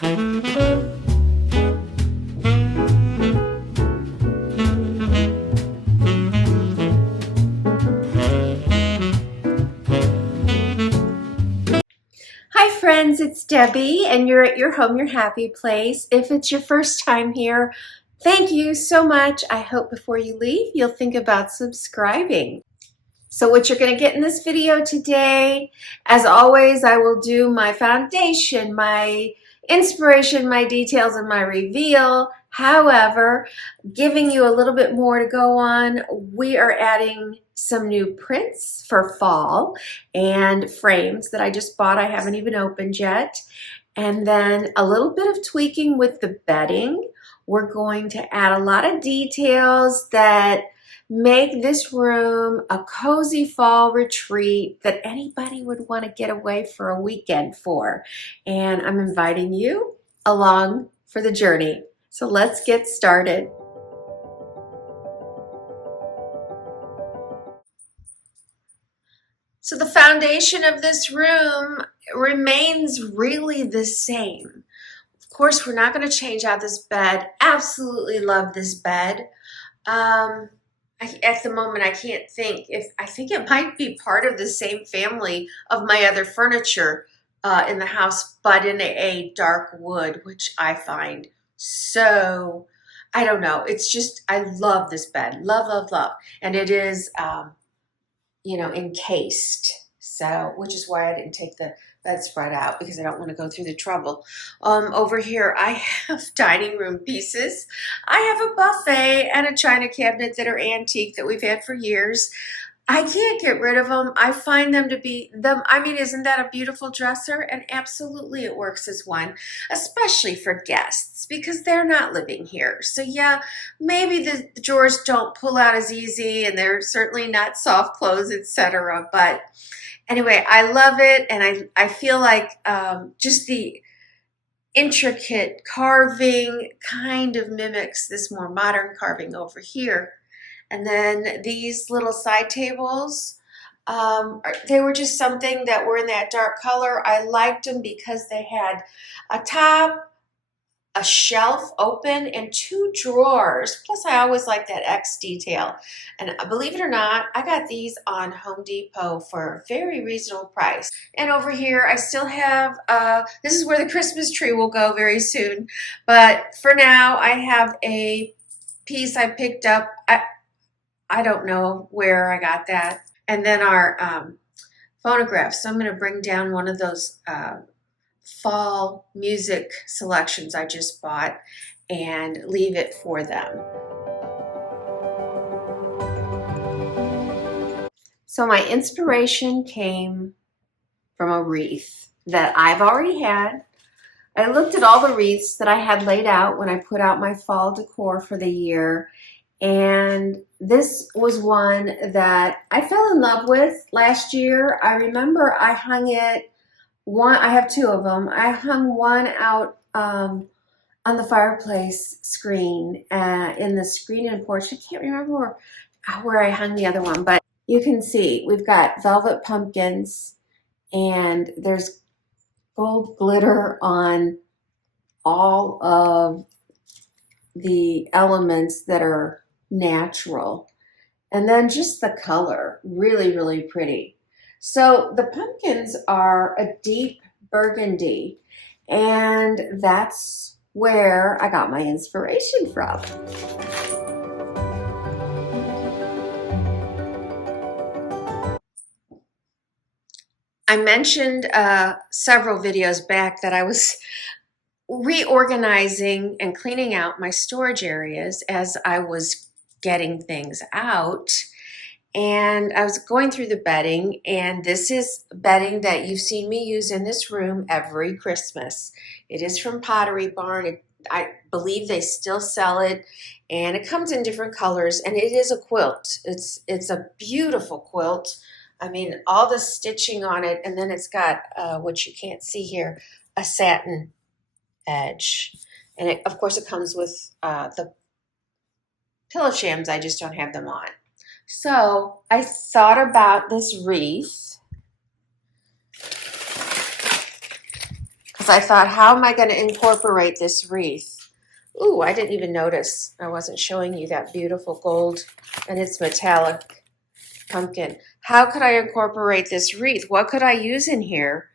Hi friends, it's Debbie and you're at your home, your happy place. If it's your first time here, thank you so much. I hope before you leave, you'll think about subscribing. So what you're going to get in this video today, as always, I will do my foundation, my inspiration, my details, and my reveal. However, giving you a little bit more to go on, we are adding some new prints for fall and frames that I just bought. I haven't even opened yet. And then a little bit of tweaking with the bedding. We're going to add a lot of details that make this room a cozy fall retreat that anybody would want to get away for a weekend for. And I'm inviting you along for the journey. So let's get started. So the foundation of this room remains really the same. Of course, we're not going to change out this bed. Absolutely love this bed. At the moment, I can't think. I think it might be part of the same family of my other furniture in the house, but in a dark wood, which I find so, I don't know. It's just, I love this bed. Love, love, love. And it is, you know, encased. So, which is why I didn't take the bedspread out, because I don't want to go through the trouble. Over here, I have dining room pieces. I have a buffet and a china cabinet that are antique that we've had for years. I can't get rid of them. I find them to be I mean, isn't that a beautiful dresser? And absolutely it works as one, especially for guests because they're not living here. So yeah, maybe the drawers don't pull out as easy and they're certainly not soft close, etc. But anyway, I love it, and I feel like just the intricate carving kind of mimics this more modern carving over here. And then these little side tables, they were just something that were in that dark color. I liked them because they had a top, a shelf open, and two drawers. Plus, I always like that X detail. And believe it or not, I got these on Home Depot for a very reasonable price. And over here, I still have, this is where the Christmas tree will go very soon. But for now, I have a piece I picked up. I don't know where I got that. And then our phonographs. So I'm going to bring down one of those fall music selections I just bought and leave it for them. So my inspiration came from a wreath that I've already had. I looked at all the wreaths that I had laid out when I put out my fall decor for the year, and this was one that I fell in love with last year. I remember I hung it I have two of them. I hung one out on the fireplace screen in the screen and porch. I can't remember where I hung the other one, but you can see we've got velvet pumpkins and there's gold glitter on all of the elements that are natural. And then just the color, really, really pretty. So the pumpkins are a deep burgundy, and that's where I got my inspiration from. I mentioned several videos back that I was reorganizing and cleaning out my storage areas as I was getting things out. And I was going through the bedding, and this is bedding that you've seen me use in this room every Christmas. It is from Pottery Barn. I believe they still sell it, and it comes in different colors, and it is a quilt. It's a beautiful quilt. I mean, all the stitching on it, and then it's got, what you can't see here, a satin edge. And of course it comes with the pillow shams. I just don't have them on. So I thought about this wreath because I thought, how am I going to incorporate this wreath? Ooh, I didn't even notice. I wasn't showing you that beautiful gold and its metallic pumpkin. How could I incorporate this wreath? What could I use in here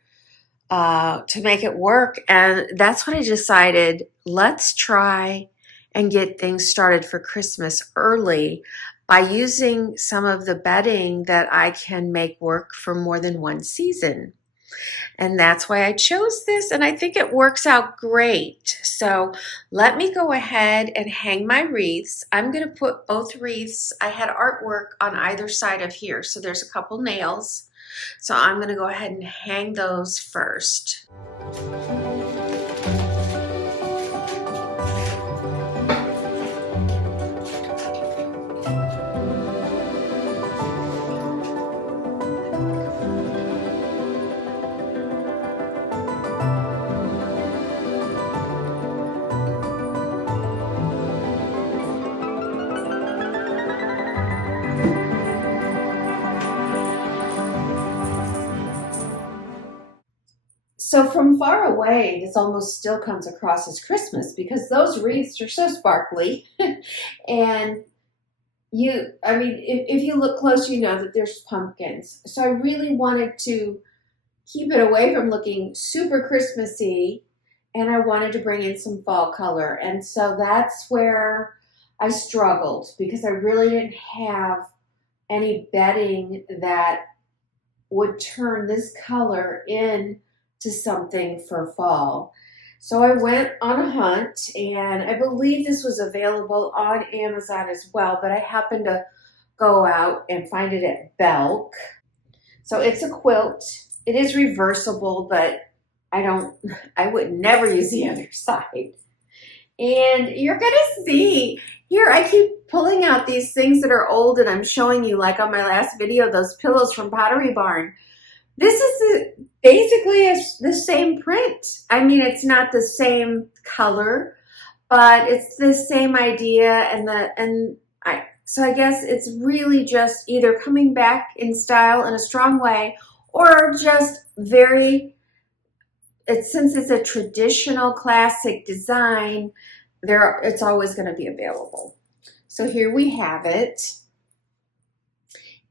to make it work? And that's what I decided. Let's try and get things started for Christmas early by using some of the bedding that I can make work for more than one season. And that's why I chose this, and I think it works out great. So let me go ahead and hang my wreaths. I'm going to put both wreaths. I had artwork on either side of here, so there's a couple nails. So I'm going to go ahead and hang those first. So from far away, this almost still comes across as Christmas because those wreaths are so sparkly. And if you look close, you know that there's pumpkins. So I really wanted to keep it away from looking super Christmassy, and I wanted to bring in some fall color. And so that's where I struggled because I really didn't have any bedding that would turn this color in to something for fall. So I went on a hunt, and I believe this was available on Amazon as well, but I happened to go out and find it at Belk. So it's a quilt. It is reversible, but I would never use the other side. And you're gonna see, here I keep pulling out these things that are old, and I'm showing you, like on my last video, those pillows from Pottery Barn. This is basically the same print. I mean, it's not the same color, but it's the same idea. So I guess it's really just either coming back in style in a strong way, or just since it's a traditional classic design, it's always going to be available. So here we have it.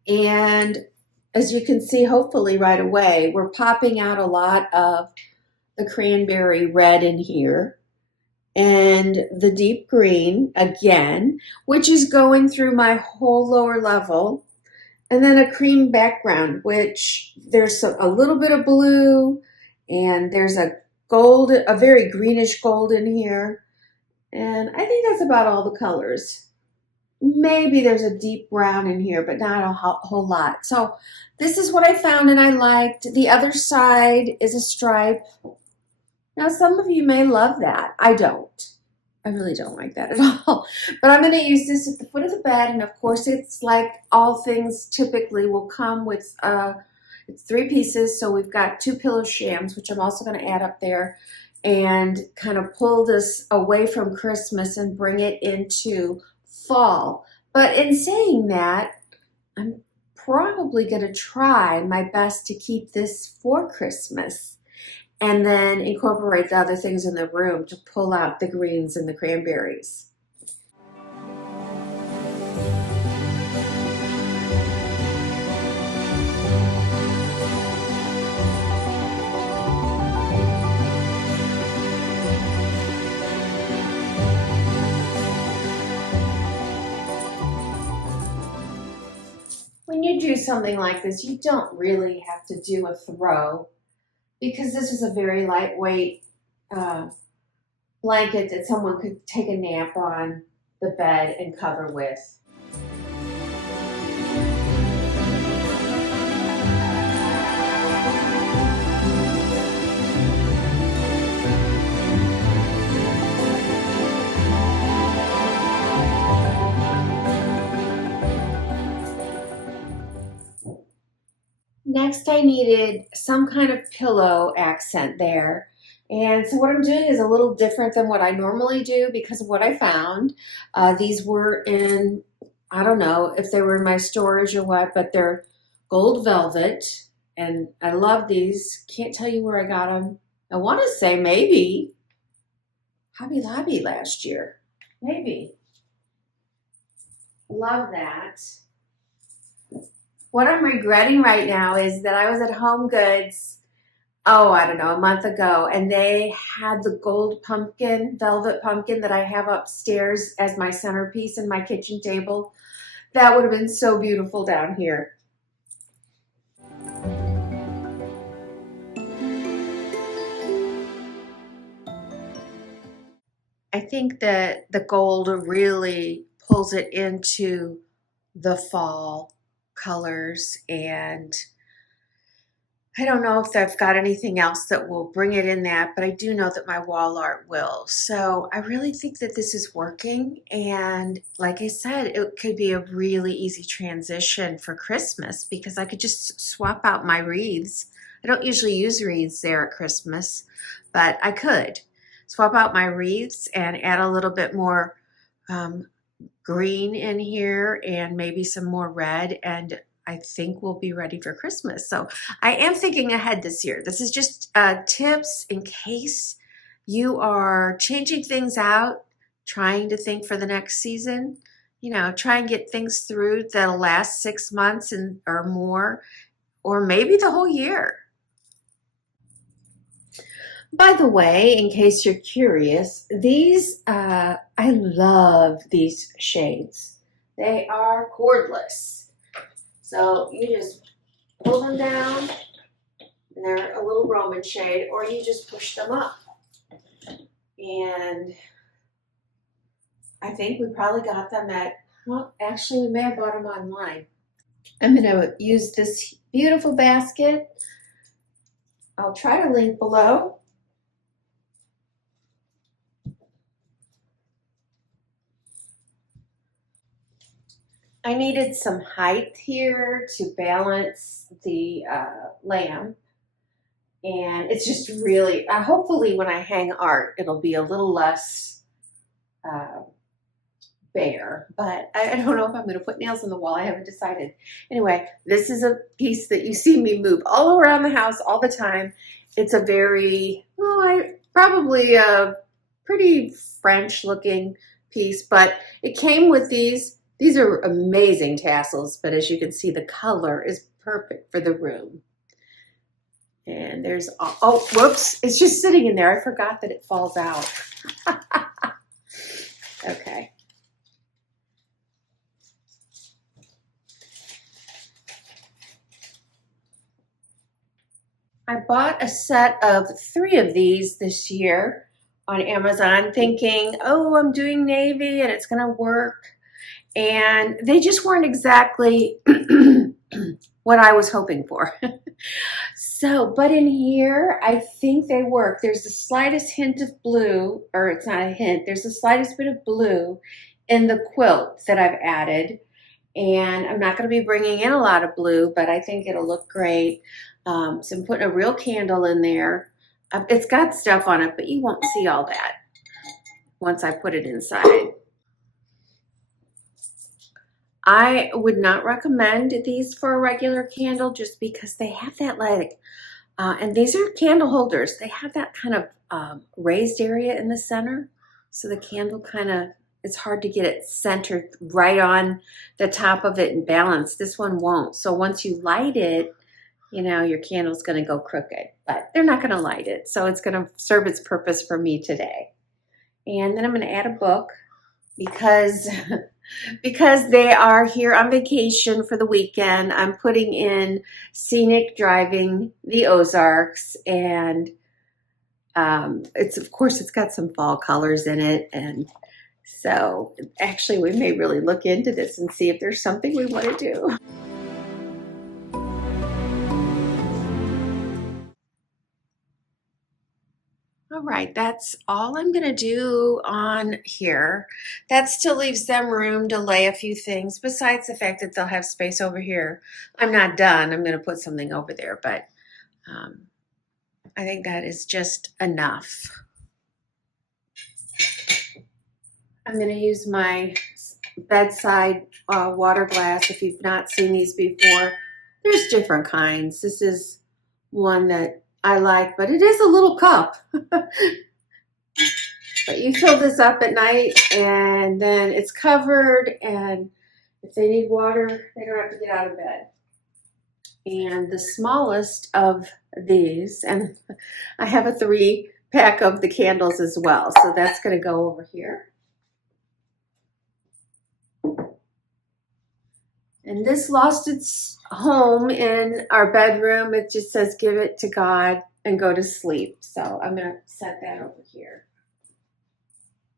And as you can see, hopefully right away, we're popping out a lot of the cranberry red in here and the deep green again, which is going through my whole lower level, and then a cream background, which there's a little bit of blue, and there's a very greenish gold in here. And I think that's about all the colors. Maybe there's a deep brown in here, but not a whole lot. So this is what I found and I liked. The other side is a stripe. Now, some of you may love that. I don't. I really don't like that at all. But I'm going to use this at the foot of the bed. And of course, it's like all things typically will come with, it's 3 pieces. So we've got 2 pillow shams, which I'm also going to add up there, and kind of pull this away from Christmas and bring it into fall. But in saying that, I'm probably going to try my best to keep this for Christmas and then incorporate the other things in the room to pull out the greens and the cranberries. When you do something like this, you don't really have to do a throw, because this is a very lightweight blanket that someone could take a nap on the bed and cover with. Next, I needed some kind of pillow accent there. And so what I'm doing is a little different than what I normally do because of what I found. These were in, I don't know if they were in my storage or what, but they're gold velvet. And I love these. Can't tell you where I got them. I want to say maybe Hobby Lobby last year. Maybe. Love that. What I'm regretting right now is that I was at Home Goods, oh, I don't know, a month ago, and they had the gold pumpkin, velvet pumpkin that I have upstairs as my centerpiece in my kitchen table. That would have been so beautiful down here. I think that the gold really pulls it into the fall colors, and I don't know if I've got anything else that will bring it in that, but I do know that my wall art will. So I really think that this is working, and like I said, it could be a really easy transition for Christmas because I could just swap out my wreaths. I don't usually use wreaths there at Christmas, but I could swap out my wreaths and add a little bit more green in here and maybe some more red, and I think we'll be ready for Christmas. So I am thinking ahead this year. This is just tips in case you are changing things out, trying to think for the next season. You know, try and get things through that'll last 6 months and or more, or maybe the whole year. By the way, in case you're curious, these, I love these shades. They are cordless. So you just pull them down, and they're a little Roman shade, or you just push them up. And I think we probably got them at, well, actually we may have bought them online. I'm going to use this beautiful basket. I'll try to link below. I needed some height here to balance the lamp, and it's just really, hopefully when I hang art, it'll be a little less bare, but I don't know if I'm going to put nails in the wall. I haven't decided. Anyway, this is a piece that you see me move all around the house all the time. It's a very, probably a pretty French looking piece, but it came with these. These are amazing tassels, but as you can see, the color is perfect for the room. And there's, oh, whoops, it's just sitting in there. I forgot that it falls out. Okay. I bought a set of 3 of these this year on Amazon thinking, oh, I'm doing navy and it's gonna work. And they just weren't exactly what I was hoping for. So, but in here, I think they work. There's the slightest hint of blue, or it's not a hint, there's the slightest bit of blue in the quilt that I've added. And I'm not going to be bringing in a lot of blue, but I think it'll look great. So I'm putting a real candle in there. It's got stuff on it, but you won't see all that once I put it inside. I would not recommend these for a regular candle just because they have that like, and these are candle holders. They have that kind of raised area in the center. So the candle kind of, it's hard to get it centered right on the top of it and balanced. This one won't. So once you light it, you know, your candle's going to go crooked, but they're not going to light it. So it's going to serve its purpose for me today. And then I'm going to add a book because they are here on vacation for the weekend. I'm putting in Scenic Driving the Ozarks, and it's, of course, it's got some fall colors in it. And so actually we may really look into this and see if there's something we want to do. All right, that's all I'm going to do on here. That still leaves them room to lay a few things besides the fact that they'll have space over here. I'm not done. I'm going to put something over there, but I think that is just enough. I'm going to use my bedside water glass. If you've not seen these before, there's different kinds. This is one that I like, but it is a little cup. But you fill this up at night and then it's covered, and if they need water, they don't have to get out of bed. And the smallest of these, and I have a 3-pack of the candles as well, so that's going to go over here. And this lost its home in our bedroom. It just says, give it to God and go to sleep. So I'm going to set that over here.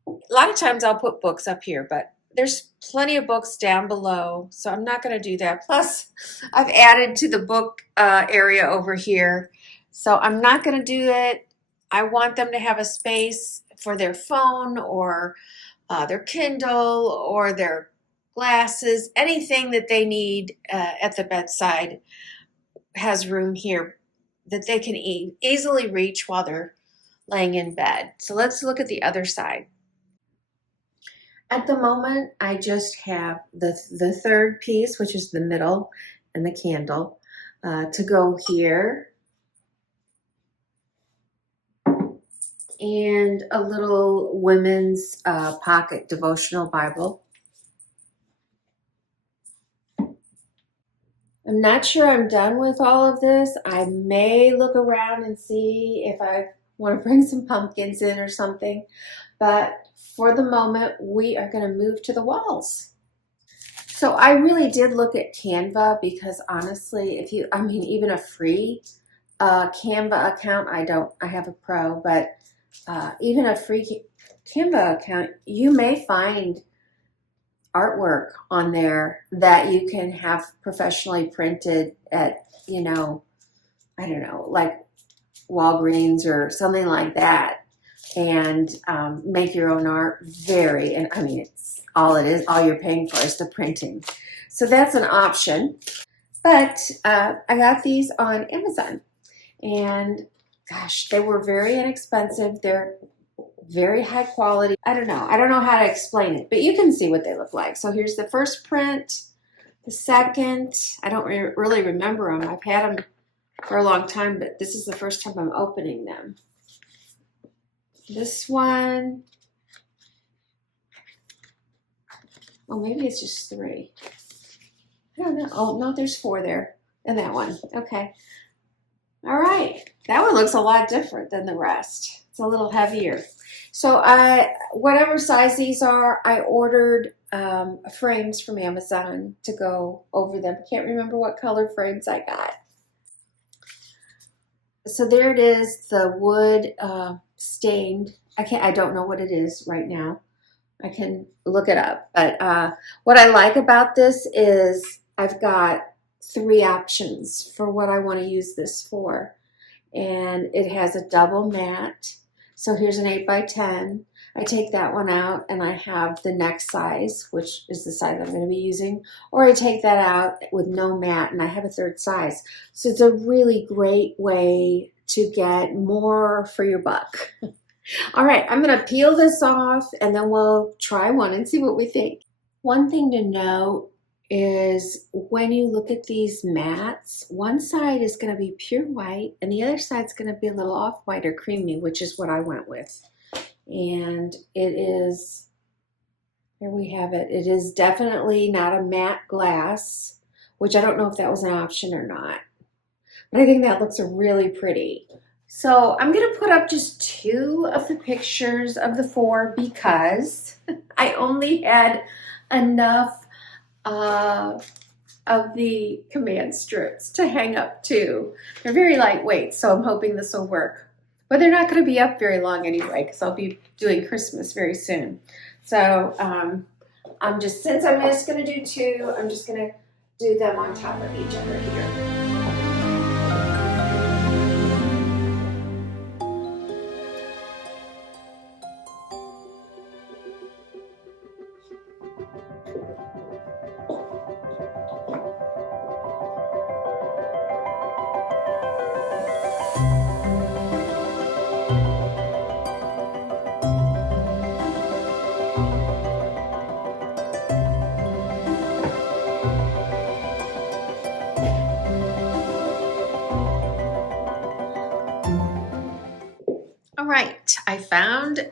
A lot of times I'll put books up here, but there's plenty of books down below, so I'm not going to do that. Plus, I've added to the book area over here, so I'm not going to do it. I want them to have a space for their phone or their Kindle or their glasses. Anything that they need at the bedside has room here that they can easily reach while they're laying in bed. So let's look at the other side. At the moment, I just have the third piece, which is the middle, and the candle to go here. And a little women's pocket devotional Bible. I'm not sure I'm done with all of this. I may look around and see if I want to bring some pumpkins in or something. But for the moment, we are going to move to the walls. So I really did look at Canva because honestly, even a free Canva account, I have a pro, but even a free Canva account, you may find artwork on there that you can have professionally printed at, I don't know, like Walgreens or something like that, and make your own art. It's all you're paying for is the printing. So that's an option. But I got these on Amazon, and gosh, they were very inexpensive. They're very high quality. I don't know how to explain it, but you can see what they look like. So here's the first print, the second. I don't really remember them. I've had them for a long time, but this is the first time I'm opening them. This one, oh, maybe it's just 3. I don't know. Oh, no, there's 4 there. And that one. Okay. All right. That one looks a lot different than the rest. It's a little heavier. So whatever size these are, I ordered frames from Amazon to go over them. Can't remember what color frames I got. So there it is, the wood stained. I don't know what it is right now. I can look it up. But what I like about this is I've got 3 options for what I want to use this for. And it has a double mat. So here's an 8x10. I take that one out and I have the next size, which is the size I'm going to be using. Or I take that out with no mat and I have a 3rd size. So it's a really great way to get more for your buck. All right, I'm going to peel this off and then we'll try one and see what we think. One thing to note is when you look at these mats, one side is going to be pure white and the other side's going to be a little off-white or creamy, which is what I went with. And it is, here we have it. It is definitely not a matte glass, which I don't know if that was an option or not. But I think that looks really pretty. So I'm going to put up just 2 of the pictures of the 4 because I only had enough of the command strips to hang up 2. They're very lightweight, so I'm hoping this will work. But they're not going to be up very long anyway because I'll be doing Christmas very soon. So since I'm just going to do 2, I'm just going to do them on top of each other here. found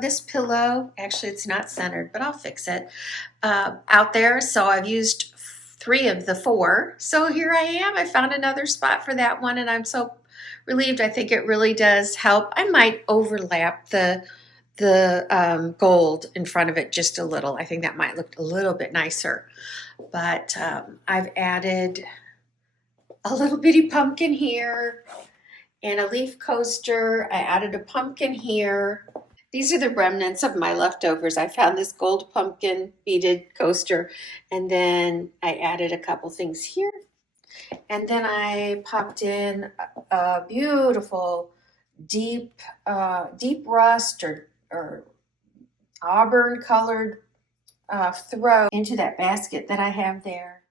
this pillow. Actually, it's not centered, but I'll fix it. Out there, so I've used 3 of the 4. So here I am. I found another spot for that one, and I'm so relieved. I think it really does help. I might overlap the gold in front of it just a little. I think that might look a little bit nicer. But I've added a little bitty pumpkin here and a leaf coaster. I added a pumpkin here. These are the remnants of my leftovers. I found this gold pumpkin beaded coaster, and then I added a couple things here. And then I popped in a beautiful deep rust or auburn colored throw into that basket that I have there.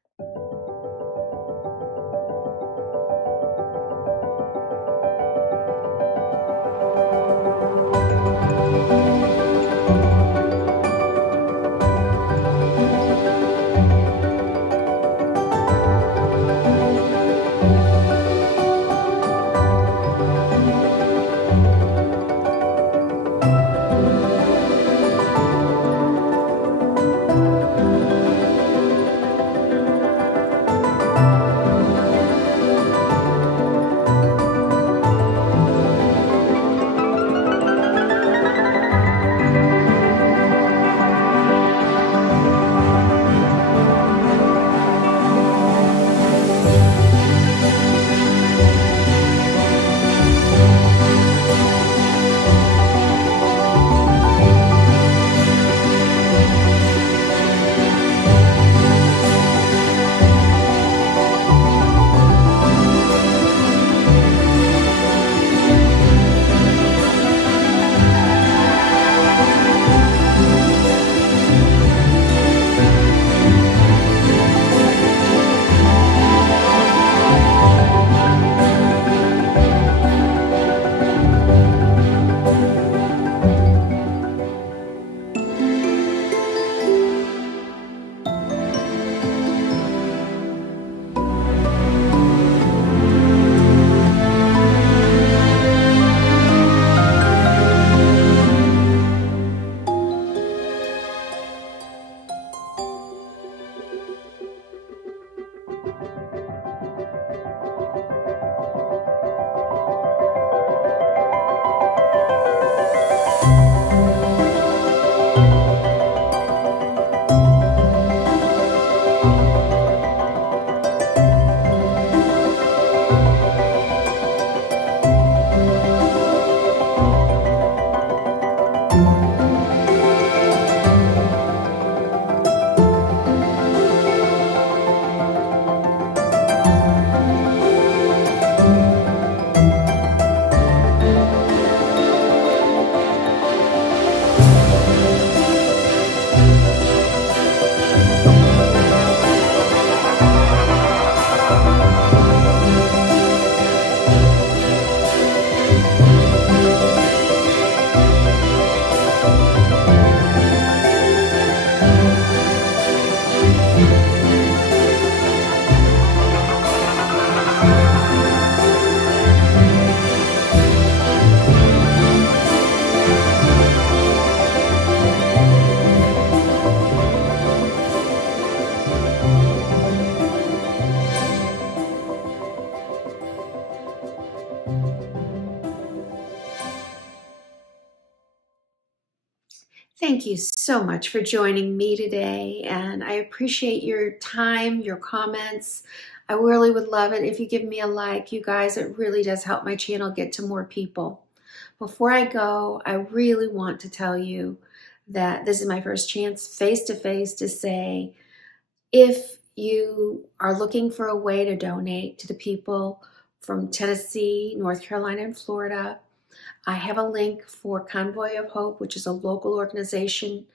Thank you so much for joining me today, and I appreciate your time, your comments. I really would love it if you give me a like, you guys. It really does help my channel get to more people. Before I go, I really want to tell you that this is my first chance face-to-face to say, if you are looking for a way to donate to the people from Tennessee, North Carolina, and Florida, I have a link for Convoy of Hope, which is a local organization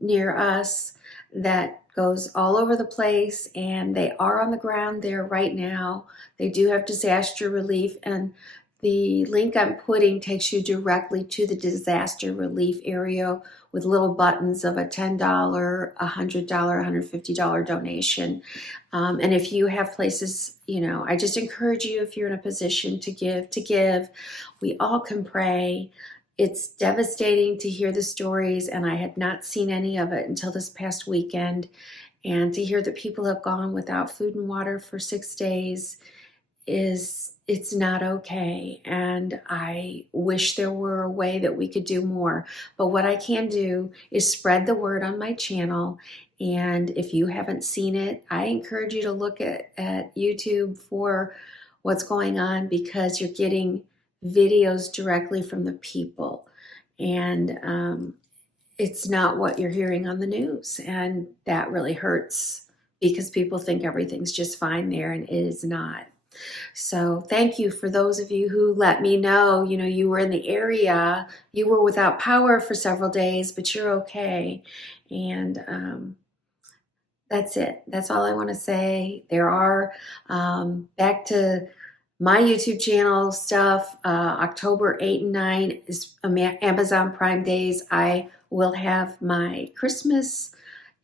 near us that goes all over the place, and they are on the ground there right now. They do have disaster relief, and the link I'm putting takes you directly to the disaster relief area with little buttons of a $10, $100, $150 donation. And if you have places, I just encourage you, if you're in a position to give. We all can pray. It's devastating to hear the stories, and I had not seen any of it until this past weekend. And to hear that people have gone without food and water for 6 days it's not okay. And I wish there were a way that we could do more. But what I can do is spread the word on my channel. And if you haven't seen it, I encourage you to look at YouTube for what's going on, because you're getting videos directly from the people. And it's not what you're hearing on the news. And that really hurts, because people think everything's just fine there, and it is not. So thank you for those of you who let me know, you were in the area, you were without power for several days, but you're okay. And that's it. That's all I want to say. There are, back to my YouTube channel stuff, October 8 and 9 is Amazon Prime Days. I will have my Christmas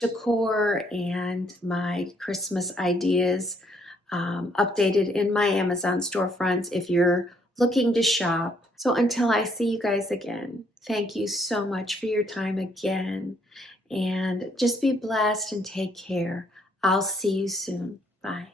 decor and my Christmas ideas updated in my Amazon storefronts if you're looking to shop. So until I see you guys again, thank you so much for your time again. And just be blessed and take care. I'll see you soon. Bye.